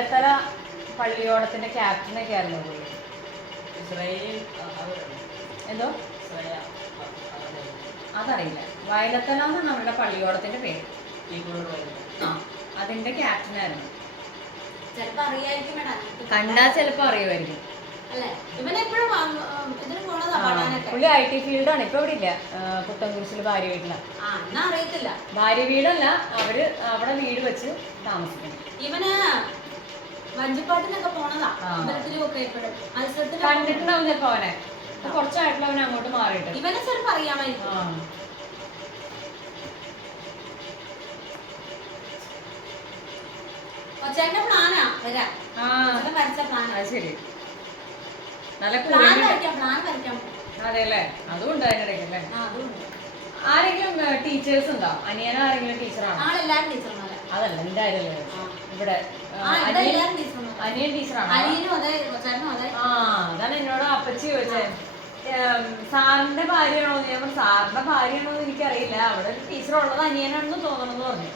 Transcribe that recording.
വയലത്തല പള്ളിയോടത്തിന്റെ ക്യാപ്റ്റനൊക്കെ ആയിരുന്നു പുള്ളി. എന്തോ അതറിയില്ല. വയലത്തല എന്നാണ് നമ്മുടെ പള്ളിയോടത്തിന്റെ പേര്. ആ അതിന്റെ ക്യാപ്റ്റനായിരുന്നു. കണ്ടാ ചിലപ്പോ അറിയുമായിരിക്കും. പുള്ളി IT ഫീൽഡാണ്. ഇപ്പൊ ഇവിടെ ഇല്ല, പുത്തൻകുരിശില് ഭാര്യ വീട്ടിലാണ്. ഭാര്യ വീടല്ല, അവര് അവിടെ വീട് വെച്ച് താമസിക്കുന്നു. ഇവന് വഞ്ചിപ്പാട്ടിനൊക്കെ പോണതാ. കണ്ടിട്ടുണ്ടാവും ചിലപ്പോ അവനെ. കുറച്ചായിട്ടുള്ള അവൻ അങ്ങോട്ട് മാറിയിട്ട്. ഇവനെ ചിലപ്പോ അറിയാമായിരിക്കും. ചേട്ടന്റെ പ്ലാനാ വരാ. വരച്ച പ്ലാനാ. ശരി. നല്ല അതെ അല്ലേ? അതും ഉണ്ട് അതിനിടയ്ക്ക് അല്ലേ? ആരെങ്കിലും ടീച്ചേഴ്സ് ഉണ്ടോ? അനിയന ആരെങ്കിലും ടീച്ചറാണോ? അതല്ല എന്റെ കാര്യമല്ലേ ഇവിടെ. അനിയൻ ടീച്ചറാണോ? അതാണ് എന്നോട് അപ്പച്ചി ചോദിച്ചത്. സാറിന്റെ ഭാര്യയാണോ? ഞാൻ സാറിന്റെ ഭാര്യയാണോന്ന് എനിക്കറിയില്ല. അവിടെ ഒരു ടീച്ചർ ഉള്ളത് അനിയനാണെന്ന് തോന്നണമെന്ന് പറഞ്ഞു.